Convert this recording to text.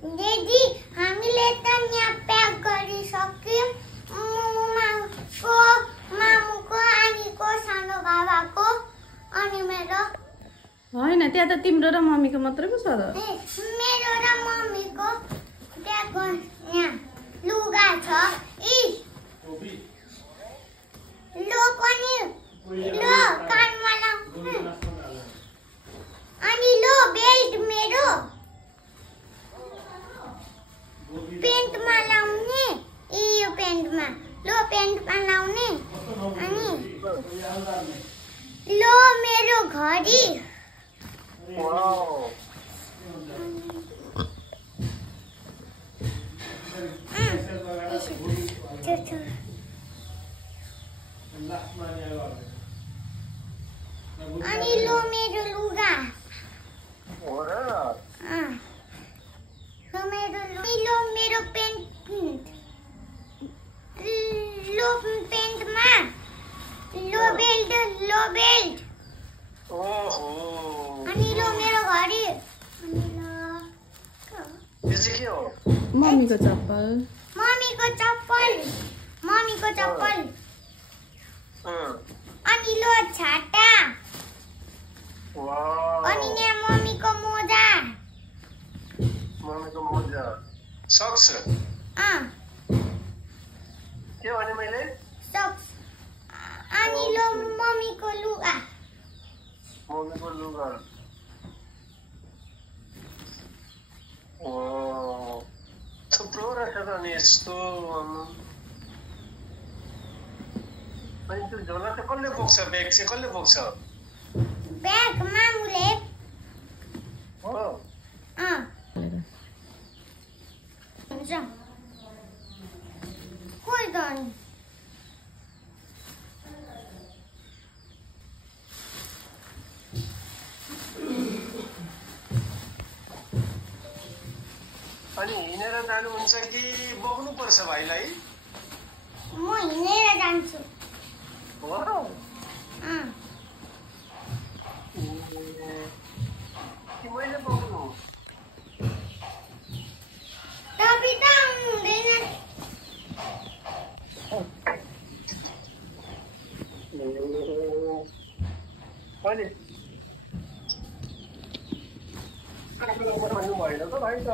दिदी हामीले त यहाँ प्याक गरिसक्यौं। मामुको आनीको सानो बाबाको अनि मेरो हैन त्यहाँ त तिम्रो र मम्मीको मात्रै पो छ त। मेरो र मम्मीको त्यहाँको यहाँ लुगा छ। लो पनि लो कानमा लाउने अनि लो बेल्ट मेरो पेन्टमा लाउने यो पेन्टमा लो पेन्टमा लाउने अनि लो मेरो घडी अनि लो मेरो लुगा लो मेरो पेन्ट लो पेन्टमा लो बेल्ट अनि लो मेरो घडी अनि यो चाहिँ के हो? मम्मीको चप्पल अनि लो छाता अनि यहाँ मम्मीको मोजा सक्स के भने मैले? सक्स अनि लो मम्मीको लुगा थुप्रो रहेछ त नि यस्तो। अनि त्यो झोला चाहिँ कसले बोक्छ? ब्याग चाहिँ कसले बोक्छ? ब्याग मामुले हुन्छ कोही गर्ने अनि हिँडेर जानुहुन्छ कि बोक्नु पर्छ भाइलाई? म हिँडेर जान्छु। कि मैले बोक्नु? तपाईँ त आउनु हुँदैन। अनि भन्नु भएन त भाइ त।